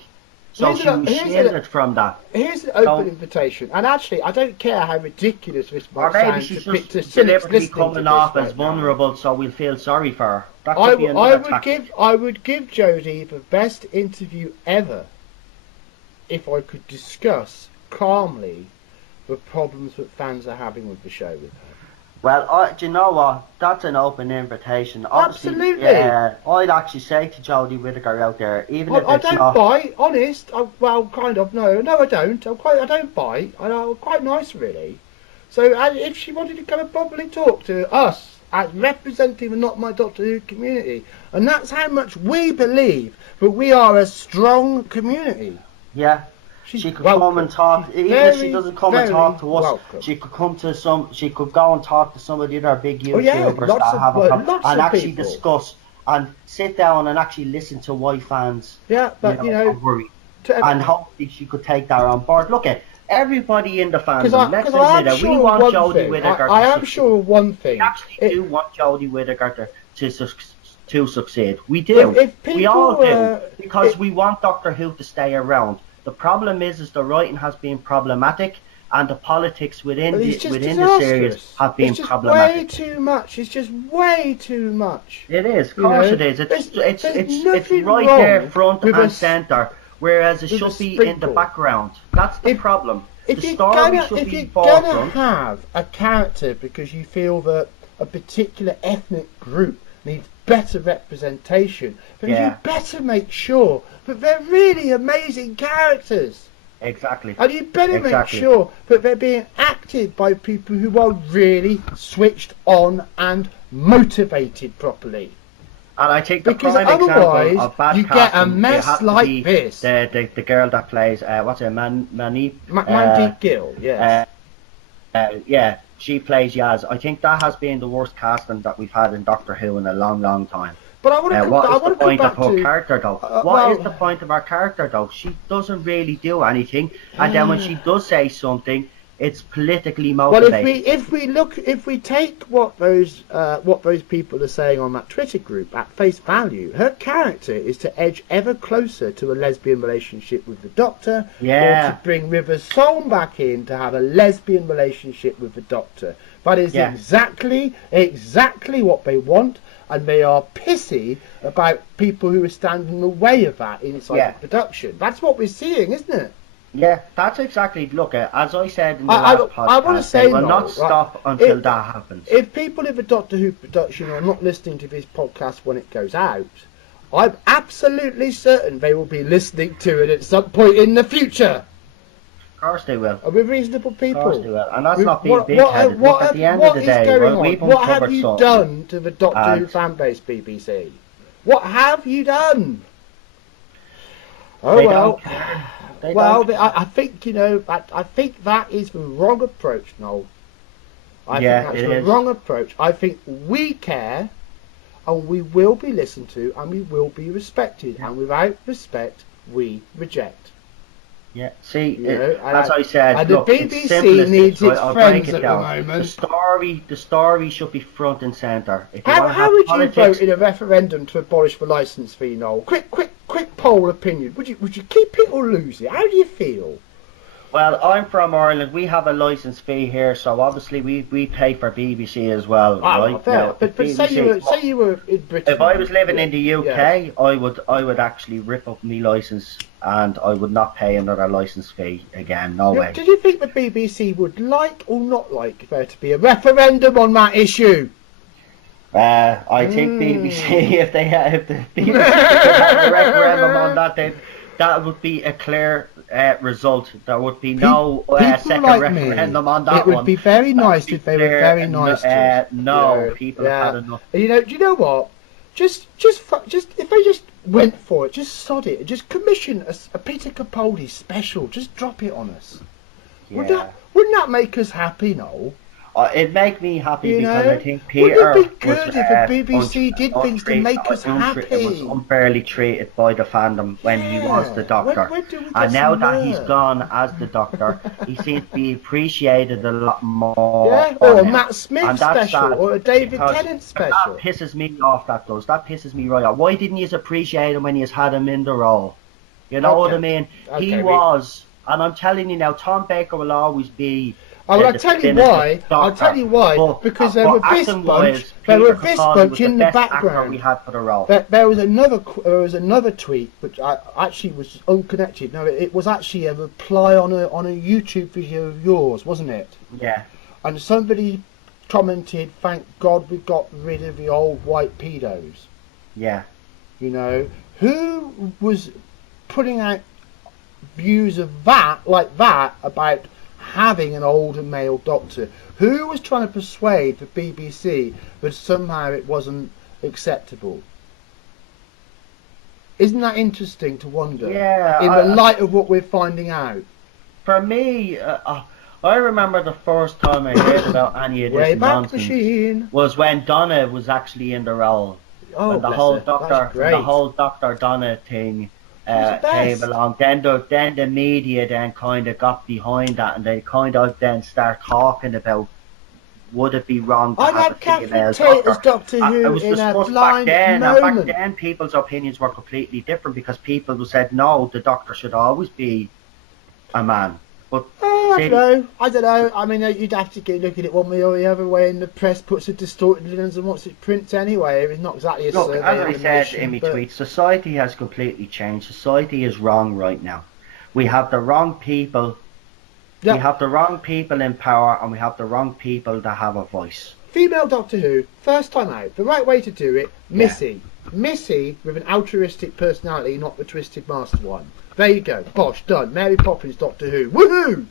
So she was shielded from that. Here's an open invitation, and actually, I don't care how ridiculous this might sound. Or maybe she's just deliberately coming off as vulnerable, so we'll feel sorry for her. That could be another tactic. I would give Jodie the best interview ever if I could discuss calmly the problems that fans are having with the show with her? Well, do you know what? That's an open invitation. Obviously, Absolutely. I'd actually say to Jodie Whittaker out there, even Well, if I it's don't not. bite, honest. Well, kind of. No, I don't. I don't bite. I'm quite nice, really. So, if she wanted to come and properly talk to us as representative of Not My Doctor Who community, and that's how much we believe that we are a strong community. Yeah. She's She could welcome. come and talk. She's Even very, if she doesn't come and very talk to us, welcome. she could come to some. She could go and talk to some of the other big YouTubers Oh, yeah, lots that of- have a well, problem lots and of actually people. discuss and sit down and actually listen to why fans. Yeah, but are worried. to- And hopefully she could take that on board. Look at everybody in the fandom. Let's because I admit am it. sure We of want one Jodie thing. Whittaker. I to am succeed. sure of one thing. We actually do want Jodie Whittaker to succeed. We If do. people, we all do. Because if- we want Doctor Who to stay around. The problem is the writing has been problematic and the politics within It's just the disastrous. series have been it's just problematic. way too much. It's just way too much. It is, of You course know, it is. there's It's nothing right wrong there, front with and a centre, whereas it with a should be in the sprinkle. background. That's the problem. If The you're story gonna, should if be you're gonna forefront. have a character because you feel that a particular ethnic group needs better representation, then Yeah. you better make sure that they're really amazing characters. Exactly. And you better make Exactly. sure that they're being acted by people who are really switched on and motivated properly. And I think the Because prime otherwise, example of bad you get a casting, mess it has to like be this. The girl that plays what's her Mandeep? Mandy Gill, yes. Yeah, she plays Yaz. I think that has been the worst casting that we've had in Doctor Who in a long, long time. But I want to What is the come point back of her to character though? What well- is the point of her character though? She doesn't really do anything, and then when she does say something, it's politically well, motivated. if we take what those people are saying on that Twitter group at face value, her character is to edge ever closer to a lesbian relationship with the Doctor, Yeah. or to bring River Song back in to have a lesbian relationship with the Doctor. That is Yeah. exactly what they want, and they are pissy about people who are standing in the way of that inside Yeah. the production. That's what we're seeing, isn't it? Yeah, that's exactly. Look, as I said in the I last podcast, wanna say, they will Noel, not right, stop until if- that happens. If people in the Doctor Who production are not listening to this podcast when it goes out, I'm absolutely certain they will be listening to it at some point in the future. Of course they will. Are we reasonable Of people? course they will. And that's We- not being big-headed. Look, at the end of the day, we've What have uncovered you something. done to the Doctor Who And- fan base, BBC? What have you done? Oh They well. don't care. They Well, don't- I think I think that is the wrong approach, Noel. I Yeah, think that's it the is. wrong approach. I think we care, and we will be listened to, and we will be respected. And without respect, we reject. Yeah, see, You know, as I said, and the look, it's BBC simple as needs this, its right? I'll friends break it at the down. moment. The story should be front and centre. If you How wanna have would you politics, vote in a referendum to abolish the licence fee, Noel? Quick poll opinion. Would you keep it or lose it? How do you feel? Well, I'm from Ireland. We have a licence fee here, so obviously we pay for BBC as well, right? Fair. Now, But BBC say you were in Britain. If I was living in the Yeah. UK, I would actually rip up my licence and I would not pay another licence fee again. No way. Do you think the BBC would like or not like there to be a referendum on that issue? I think BBC, if the BBC could have a referendum on that would be a clear result. There would be no People second like referendum me, on that it would one. be very That would nice be if they were clear, very nice to us. No, You know, people have had enough. Do you know what? Just if they just went for it, just sod it, just commission a Peter Capaldi special, just drop it on us. Yeah. Wouldn't that make us happy, Noel? It'd make me happy You because know? I think Peter Wouldn't it be good was, if the BBC did things to make us was happy? unfairly treated by the fandom when he was the Doctor. When do we get And now some that he's nerve? gone as the Doctor, he seems to be appreciated a lot more. Yeah, or a now. Matt Smith And that's special, sad or a David because Tennant special. That pisses me off, that does. That pisses me right off. Why didn't you appreciate him when you had him in the role? You know what I mean? Okay, He was, and I'm telling you now, Tom Baker will always be I'll tell you why. I'll tell you why. Because there were fist bumps. There were fist bumps in the background. We had for the role. There was another tweet which I actually was unconnected. No, it was actually a reply on a YouTube video of yours, wasn't it? Yeah. And somebody commented, "Thank God we got rid of the old white pedos." Yeah. You know, who was putting out views of that, like that, about having an older male doctor? Who was trying to persuade the BBC that somehow it wasn't acceptable? Isn't that interesting to wonder? Yeah. In the light of what we're finding out. For me, I remember the first time I heard about any of this nonsense was when Donna was actually in the role. Oh, when the whole Dr. Donna thing came along. Then the media then kind of got behind that, and they kind of then start talking about would it be wrong to have a female Doctor Who it was in a discussed blind moment. Back then people's opinions were completely different because people said no, the Doctor should always be a man. But I don't know. I mean, you'd have to look at it one way or the other way, and the press puts a distorted lens on what it prints anyway. It's not exactly a survey. Look, as I said in my tweet, society has completely changed. Society is wrong right now. We have the wrong people. Yep. We have the wrong people in power, and we have the wrong people that have a voice. Female Doctor Who, first time out. The right way to do it, Missy. Yeah. Missy with an altruistic personality, not the twisted master one. There you go. Bosh, done. Mary Poppins, Doctor Who. Woohoo!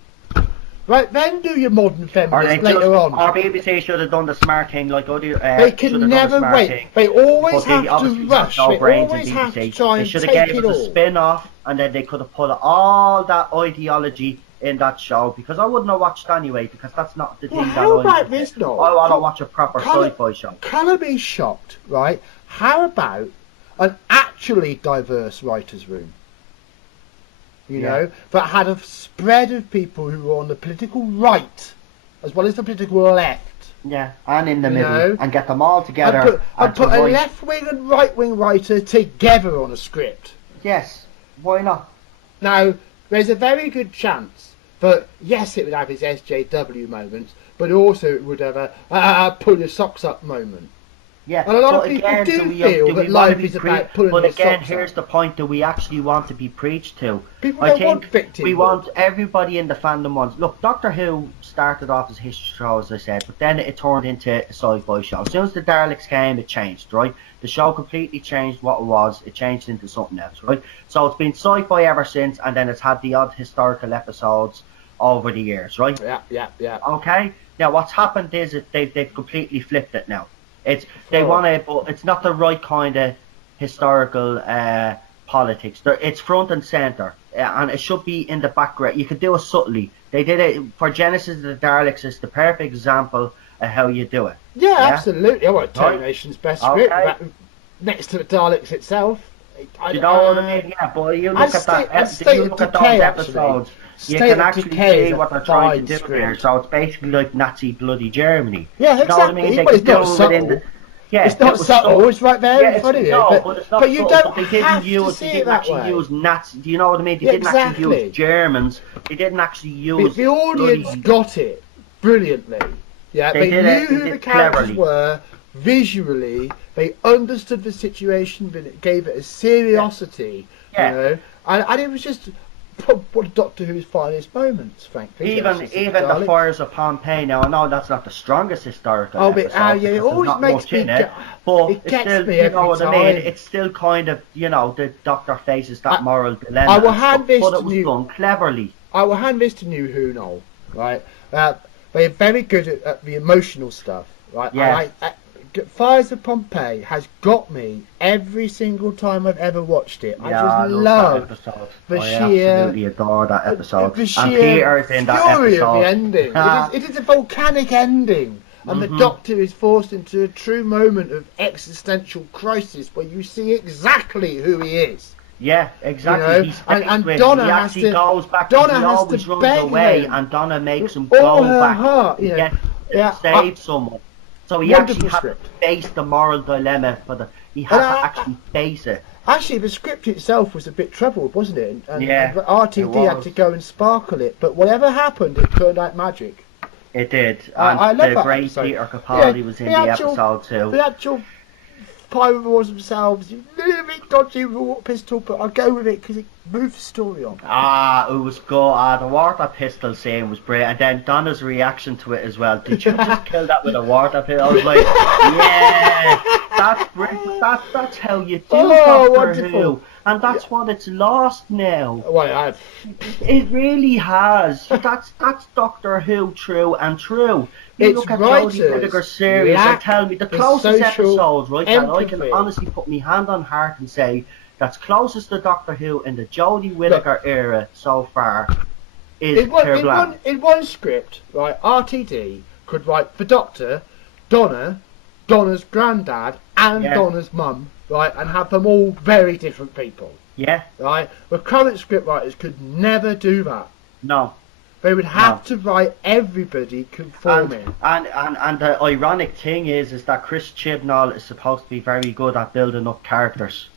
Right, then do your modern feminist later on. Our BBC should have done the smart thing like other... they can never wait. They always have to rush. They always have to try and take it all. They should have gave us a spin-off, and then they could have put all that ideology in that show, because I wouldn't have watched anyway, because that's not the thing that how about this, Noel? I want to watch a proper sci-fi show. Can I be shocked, right? How about an actually diverse writer's room? You know, that had a spread of people who were on the political right as well as the political left. Yeah, and in the middle, and get them all together. And put a left-wing and right-wing writer together on a script. Yes, why not? Now, there's a very good chance that, yes, it would have its SJW moments, but also it would have a pull your socks up moment. Yeah, and a lot of people feel that life is about pulling your socks up. But again, here's the point that we actually want to be preached to. People don't want victimhood. We want everybody in the fandom wants... Look, Doctor Who started off as a history show, as I said, but then it turned into a sci-fi show. As soon as the Daleks came, it changed, right? The show completely changed what it was. It changed into something else, right? So it's been sci-fi ever since, and then it's had the odd historical episodes over the years, right? Yeah. Okay? Now, what's happened is that they've completely flipped it now. But it's not the right kind of historical politics. It's front and center, and it should be in the background. You could do it subtly. They did it for Genesis of the Daleks. Is the perfect example of how you do it. Yeah, absolutely. I want Terry Nation's best script next to the Daleks itself. You know what I mean? Yeah, but you look at those episodes. You can actually see what they're trying to do here. So it's basically like Nazi bloody Germany. Yeah, exactly. You know what I mean? It's not subtle. It's not subtle. It's right there in front of you. But it's not but you don't they didn't use Nazi. Do you know what I mean? They didn't actually use Germans. They didn't actually use. The audience got it brilliantly. Yeah, they knew who the characters were. Visually, they understood the situation, but it gave it a seriosity. Yeah. You know, and it was just one of Doctor Who's finest moments, frankly. Even the Fires of Pompeii. Now I know that's not the strongest historical episode. It always makes me. But it gets still, me every what time. I mean? It's still kind of, the Doctor faces that moral dilemma. I will hand this but it was done cleverly. I will hand this to New Who, Noel. Right? They're very good at the emotional stuff. Right? Yeah. Fires of Pompeii has got me every single time I've ever watched it. I just love the sheer... I absolutely adore that episode. The sheer fury of the ending. It is a volcanic ending. And the Doctor is forced into a true moment of existential crisis where you see exactly who he is. Yeah, exactly. And Donna has to goes back. Donna he has always to runs beg away, him. and Donna makes him all go her back. Heart, save someone. So he actually had to face the moral dilemma he had to actually face it. Actually, the script itself was a bit troubled, wasn't it? And RTD had to go and sparkle it. But whatever happened, it turned out magic. It did. And I love the that great episode. Peter Capaldi was in the actual, episode too. The actual Pirate Wars themselves, a little bit dodgy with Water Pistol, but I'll go with it because it moves the story on. It was good. The water pistol scene was brilliant, and then Donna's reaction to it as well. Did you just kill that with a water pistol? I was like, yeah, that's brilliant. That's how you do Doctor wonderful. Who, and that's what it's lost now. Well, It really has. That's Doctor Who true and true. You It's look at writers Jodie Whittaker's series and lack tell me the the closest social episode, right, that I can empathy. honestly put my hand on heart and say that's closest to Doctor Who in the Jodie Whittaker era so far is in one script, right, RTD could write the Doctor, Donna's granddad, and Donna's mum, right, and have them all very different people. Yeah. Right? The current script writers could never do that. No. They would have to write everybody conforming. And the ironic thing is that Chris Chibnall is supposed to be very good at building up characters.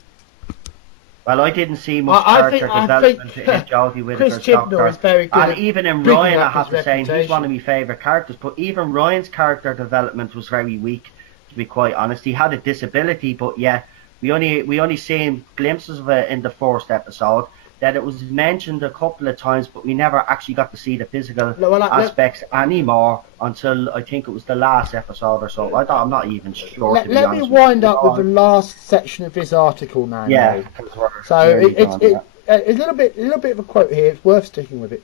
Well, I didn't see much character development in Jodie Whittaker's Chris Chibnall is very good. And even in bigging Ryan, I up have his to say, he's reputation. one of my favourite characters. But even Ryan's character development was very weak, to be quite honest. He had a disability, but yeah, we only seen glimpses of it in the first episode. That it was mentioned a couple of times, but we never actually got to see the physical aspects anymore until I think it was the last episode or so. I'm not even sure. Let me wind up with the last section of this article now. Yeah. So it's a little bit of a quote here. It's worth sticking with it.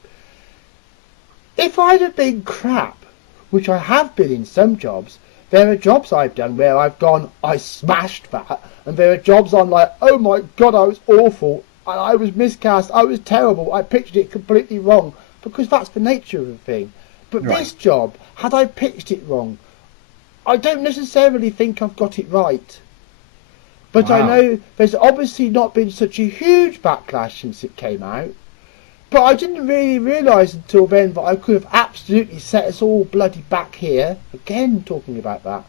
If I'd have been crap, which I have been in some jobs, there are jobs I've done where I've gone, I smashed that, and there are jobs I'm like, oh my god, I was awful. I was miscast, I was terrible, I pitched it completely wrong, because that's the nature of the thing. But this job, had I pitched it wrong, I don't necessarily think I've got it right. But I know there's obviously not been such a huge backlash since it came out. But I didn't really realise until then that I could have absolutely set us all bloody back here, again talking about that.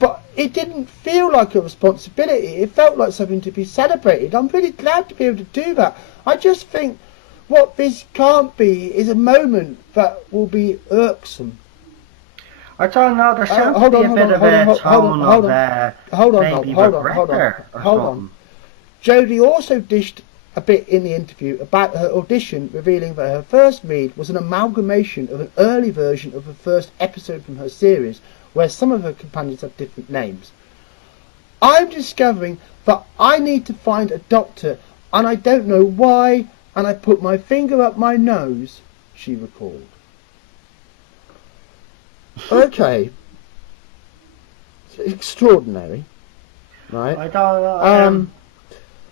But it didn't feel like a responsibility. It felt like something to be celebrated. I'm really glad to be able to do that. I just think what this can't be is a moment that will be irksome. I don't know. There seems to be a bit of a tone of hold on. Jodie also dished a bit in the interview about her audition, revealing that her first read was an amalgamation of an early version of the first episode from her series, where some of her companions have different names. I'm discovering that I need to find a doctor, and I don't know why, and I put my finger up my nose, she recalled. Okay. It's extraordinary. Right? I don't know.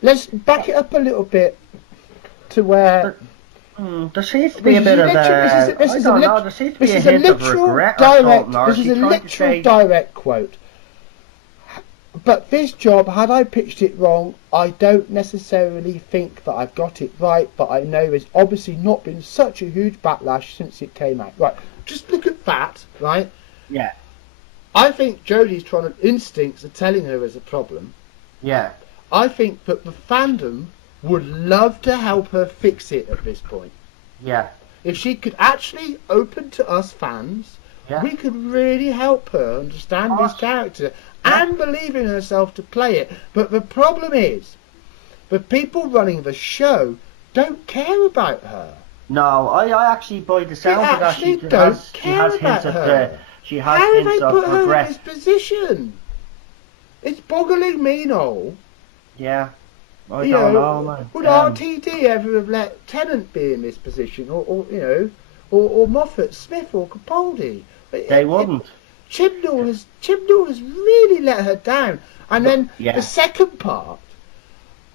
Let's back it up a little bit to where... There seems to be a bit of a... This is a literal direct quote. But this job, had I pitched it wrong, I don't necessarily think that I've got it right, but I know there's obviously not been such a huge backlash since it came out. Right, just look at that, right? Yeah. I think Jodie's instincts are telling her there's a problem. Yeah. I think that the fandom would love to help her fix it at this point. Yeah. If she could actually open to us fans, we could really help her understand this character and believe in herself to play it. But the problem is, the people running the show don't care about her. No, I actually, by the sound of that, she has hints of regret. How have they put her in this position? It's boggling me, Noel. Yeah. I don't know, man. Would RTD ever have let Tennant be in this position, or Moffat, Smith, or Capaldi? They wouldn't. Chibnall has really let her down. And then the second part,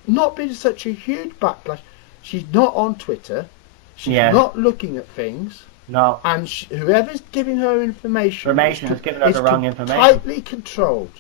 not been such a huge backlash. She's not on Twitter. She's not looking at things. No. And whoever's giving her information has given her the wrong information. Tightly controlled.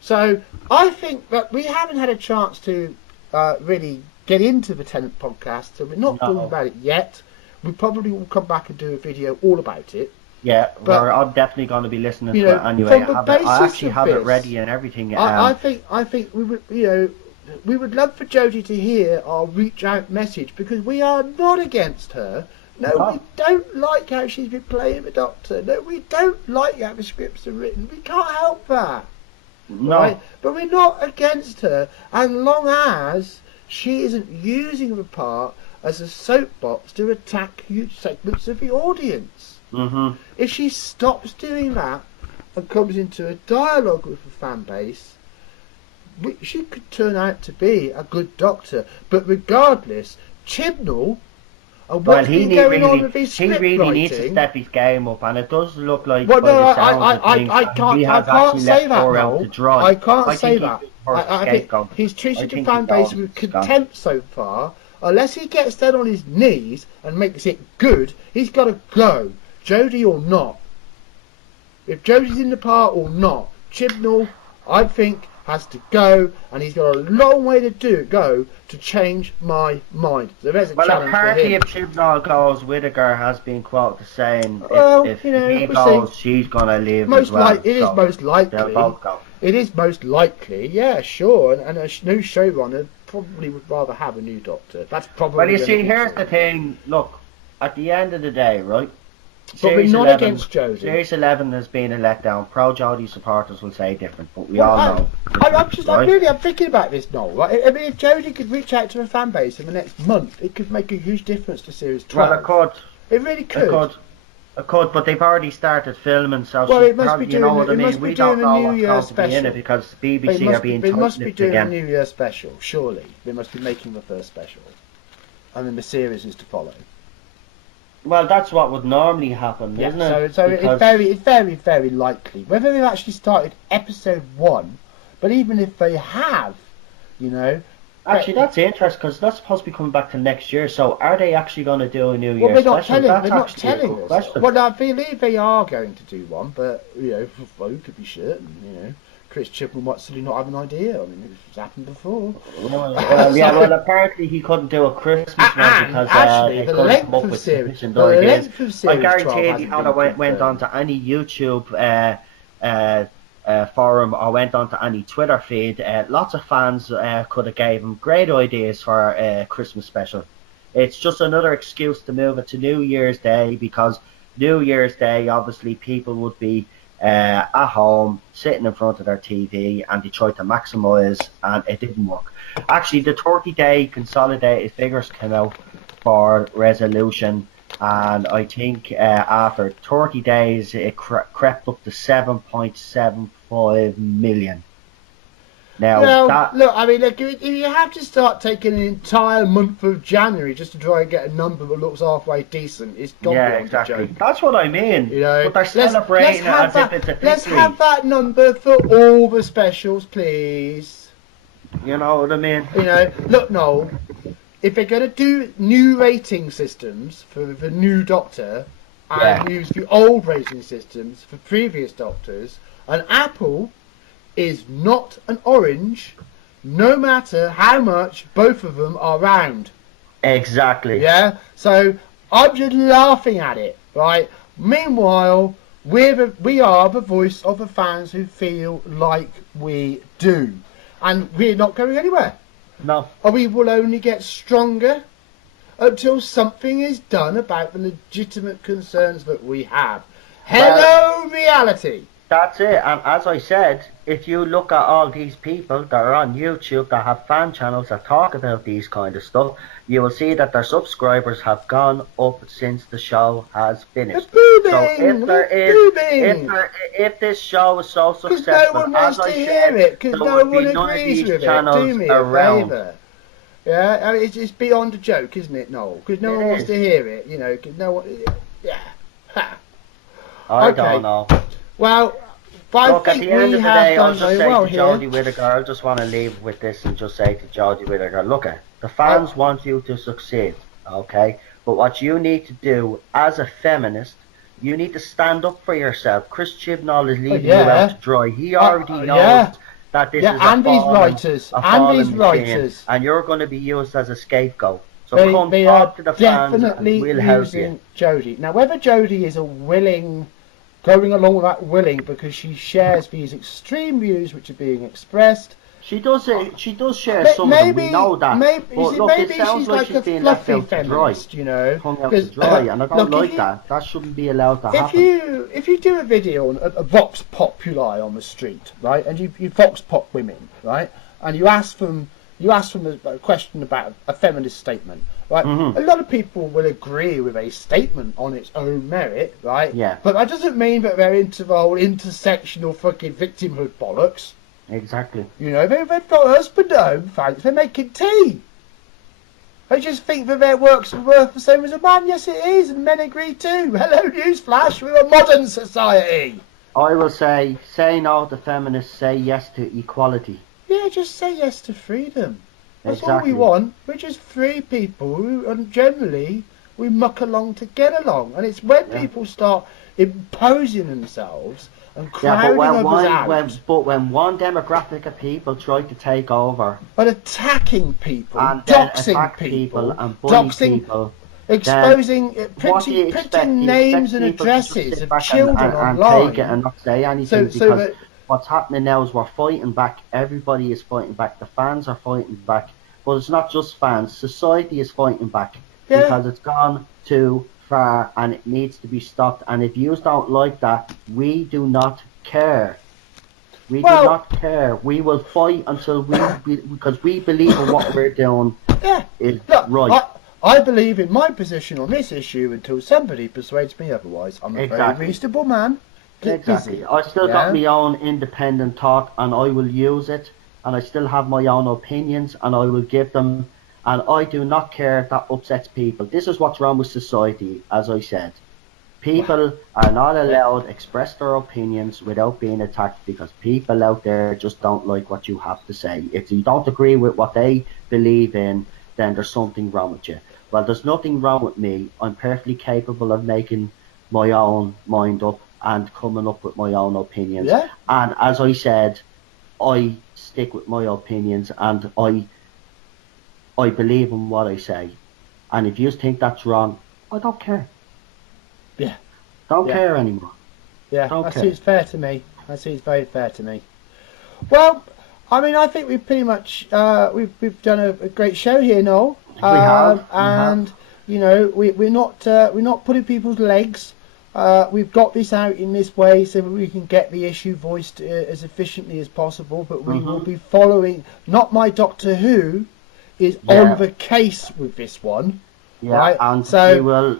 So I think that we haven't had a chance to really get into the Tennant podcast, so we're not talking about it yet. We probably will come back and do a video all about it. Yeah, but I'm definitely going to be listening to it anyway. I actually have it ready and everything. I think we would, we would love for Jodie to hear our reach out message, because we are not against her. No, we don't like how she's been playing the Doctor. No, we don't like how the scripts are written. We can't help that. No. Right? But we're not against her, and long as she isn't using the part as a soapbox to attack huge segments of the audience. Mm-hmm. If she stops doing that and comes into a dialogue with the fan base, she could turn out to be a good Doctor. But regardless, Chibnall and what's been going on with his script he really writing, needs to step his game up, and it does look like. Well, by no, the sounds of things, I can't say that, Noel. I can't say that. I think he's treated the fan base with contempt so far. Unless he gets down on his knees and makes it good, he's got to go. Jodie or not. If Jodie's in the part or not, Chibnall, I think, has to go, and he's got a long way to go to change my mind. So there's a challenge apparently for him. if Chibnall goes, Whittaker has been quoted saying if he we'll goes, see. she's going to leave Most as well. It is most likely. They'll both go. It is most likely, yeah, sure. And a new showrunner probably would rather have a new Doctor. That's probably. Well, you see, here's the thing. Look, at the end of the day, right? But we're not against Jodie. Series 11 has been a letdown. Pro Jodie supporters will say different, but we all know. I'm thinking about this, Noel. Right? I mean, if Jodie could reach out to her fan base in the next month, it could make a huge difference to Series 12. Well, it could. It really could. It could, but they've already started filming, so well, it must probably, be doing, you know what I mean? We don't know what's Year going special. to be in it because BBC are being They must be tight-lipped doing again. a New Year special, surely. They must be making the first special. And then the series is to follow. Well, that's what would normally happen, isn't it? So it's very, very likely. Whether they've actually started episode 1, but even if they have, you know... Actually, that's interesting, because that's supposed to be coming back to next year, so are they actually going to do a New Year they're special? they're not telling us. Well, I believe they are going to do one, but, you know, who could be certain, you know. Chris Chibnall might still not have an idea. I mean, it's happened before. Well, apparently he couldn't do a Christmas one because actually, they couldn't come up with sufficient ideas. I guarantee you went onto any YouTube forum or went onto any Twitter feed, lots of fans could have gave him great ideas for a Christmas special. It's just another excuse to move it to New Year's Day, because New Year's Day, obviously, people would be at home, sitting in front of their TV, and they tried to maximise, and it didn't work. Actually, the 30-day consolidated figures came out for resolution, and I think after 30 days it crept up to 7.75 million. Now, look, I mean, look, if you have to start taking an entire month of January just to try and get a number that looks halfway decent, it's gone beyond a joke. That's what I mean. You know, but they're celebrating it as if it's a victory. Let's have that number for all the specials, please. You know what I mean? You know, look, Noel, if they're going to do new rating systems for the new Doctor and use the old rating systems for previous Doctors, an apple is not an orange, no matter how much both of them are round. Exactly. Yeah? So, I'm just laughing at it, right? Meanwhile, we are the voice of the fans who feel like we do. And we're not going anywhere. No. And we will only get stronger until something is done about the legitimate concerns that we have. Hello, reality! That's it, and as I said, if you look at all these people that are on YouTube that have fan channels that talk about these kind of stuff, you will see that their subscribers have gone up since the show has finished. If this show is so successful, no one wants to hear it, because no one agrees with it. Do me a favour. Yeah, I mean, it's beyond a joke, isn't it, Noel? Because no one wants to hear it, you know. Cause no one. Yeah. Ha. I don't know. Well, look, at the end of the day, I'll just say to Jodie here. Whittaker, I just want to leave with this and just say to Jodie Whittaker, look, the fans want you to succeed, okay? But what you need to do as a feminist, you need to stand up for yourself. Chris Chibnall is leaving you out to dry. He already knows that this is a fallen machine, and you're going to be used as a scapegoat. So come talk to the fans and we'll help you. Jodie. Now, whether Jodie is going along with that willing because she shares these extreme views which are being expressed, She does it. She does share some of them. We know that. Maybe, but look, maybe it sounds she's like like a she's being left fluffy out to dry, feminist, you know. hung out to dry, and I don't look, like that. That shouldn't be allowed to happen. If you do a video on a vox populi on the street, right, and you vox pop women, right, and you ask them a question about a feminist statement, right? Mm-hmm. A lot of people will agree with a statement on its own merit, right? Yeah. But that doesn't mean that they're into the whole intersectional fucking victimhood bollocks. Exactly. You know, they've got a husband at home, thanks. They're making tea. They just think that their work's worth the same as a man. Yes, it is, and men agree too. Hello, newsflash, we're a modern society. I will say no to feminists, say yes to equality. Yeah, just say yes to freedom. That's Exactly. all we want. We're just free people who, and generally, we muck along to get along. And it's when people start imposing themselves and crowding others out. But when one demographic of people try to take over, but attacking people, and then doxing attack people, and bully people, exposing, You printing names and expect people to just addresses sit of back children and online. take it and not say anything because what's happening now is we're fighting back. Everybody is fighting back. The fans are fighting back. But it's not just fans. Society is fighting back because it's gone too far and it needs to be stopped. And if you don't like that, we do not care. We do not care. We will fight until because we believe in what we're doing is right. I believe in my position on this issue until somebody persuades me otherwise. I'm a very reasonable man. Exactly. I still got my own independent thought and I will use it. And I still have my own opinions and I will give them. And I do not care if that upsets people. This is what's wrong with society, as I said. People are not allowed to express their opinions without being attacked because people out there just don't like what you have to say. If you don't agree with what they believe in, then there's something wrong with you. Well, there's nothing wrong with me. I'm perfectly capable of making my own mind up and coming up with my own opinions. Yeah. And as I said, I stick with my opinions and I believe in what I say. And if you think that's wrong, I don't care. Yeah. Don't care anymore. Yeah, that seems fair to me. That seems very fair to me. Well, I mean, I think we've pretty much we've done a great show here, Noel. We have. You know, we're not putting people's legs. We've got this out in this way so that we can get the issue voiced as efficiently as possible, but we will be following. Not My Doctor Who is on the case with this one. Yeah, right? and so we will,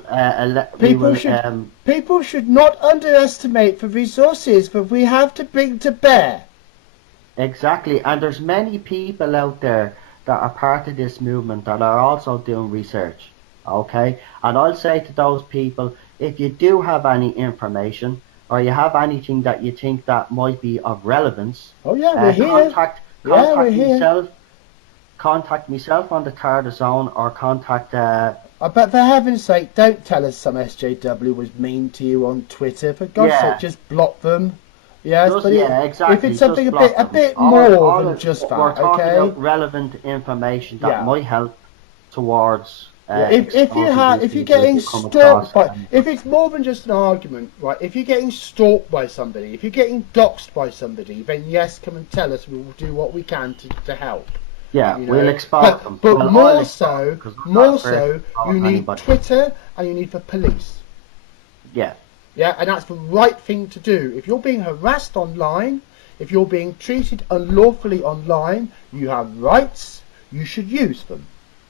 people should not underestimate the resources that we have to bring to bear. Exactly, and there's many people out there that are part of this movement that are also doing research. Okay, and I'll say to those people, if you do have any information or you have anything that you think that might be of relevance, we're here. Contact myself on the Tardis Zone or contact. But for heaven's sake, don't tell us some SJW was mean to you on Twitter. For God's sake, just block them. Yes, exactly. If it's something a bit more than just that, we're talking about relevant information that might help towards. If you're getting stalked by, if it's more than just an argument, right? If you're getting stalked by somebody, if you're getting doxed by somebody, then yes, come and tell us. We will do what we can to help. Yeah, we'll expose them. But more so, you need Twitter and you need the police. Yeah. Yeah, and that's the right thing to do. If you're being harassed online, if you're being treated unlawfully online, you have rights. You should use them.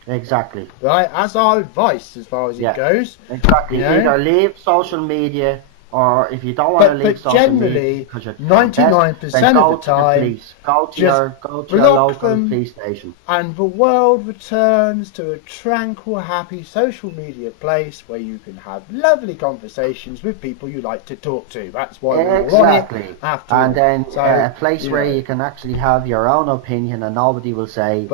Exactly. Right, as our advice as far as it goes. Exactly. You know? Either leave social media, or if you don't want to leave social media, because you're 99% of the time, go to your local police station. And the world returns to a tranquil, happy social media place where you can have lovely conversations with people you like to talk to. That's why we're on it after. And then a place where you can actually have your own opinion and nobody will say,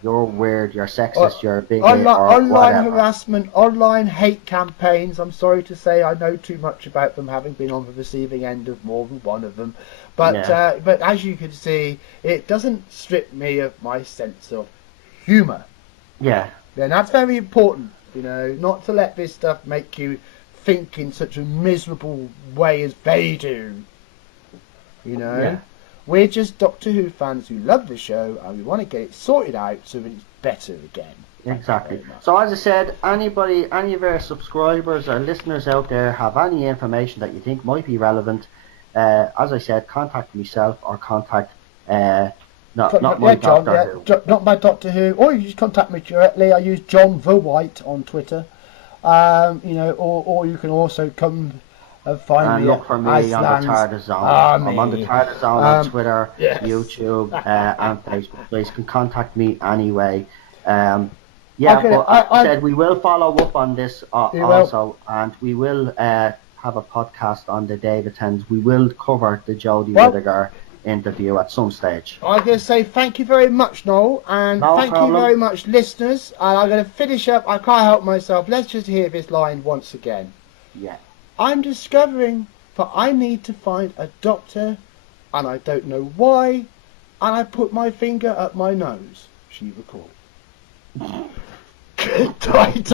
you're weird, you're sexist, you're a bigot, online harassment, online hate campaigns. I'm sorry to say I know too much about them, having been on the receiving end of more than one of them, but as you can see, it doesn't strip me of my sense of humour. And that's very important, you know, not to let this stuff make you think in such a miserable way as they do, you know. We're just Doctor Who fans who love the show, and we want to get it sorted out so that it's better again. Exactly. So as I said, any of our subscribers or listeners out there have any information that you think might be relevant, as I said, contact myself or contact not my Doctor Who. Not my Doctor Who, or you just contact me directly. I use John the White on Twitter. Or you can also come and find me. Look for me on the Tardis Zone. I'm on the Tardis Zone on Twitter, YouTube, and Facebook. Please can contact me anyway. I said we will follow up on this also, and we will have a podcast on the day it attends. We will cover the Jodie Whittaker interview at some stage. I'm going to say thank you very much, Noel, and thank you very much, listeners. And I'm going to finish up. I can't help myself. Let's just hear this line once again. Yeah. I'm discovering that I need to find a doctor, and I don't know why, and I put my finger up my nose. She recalled. Good night.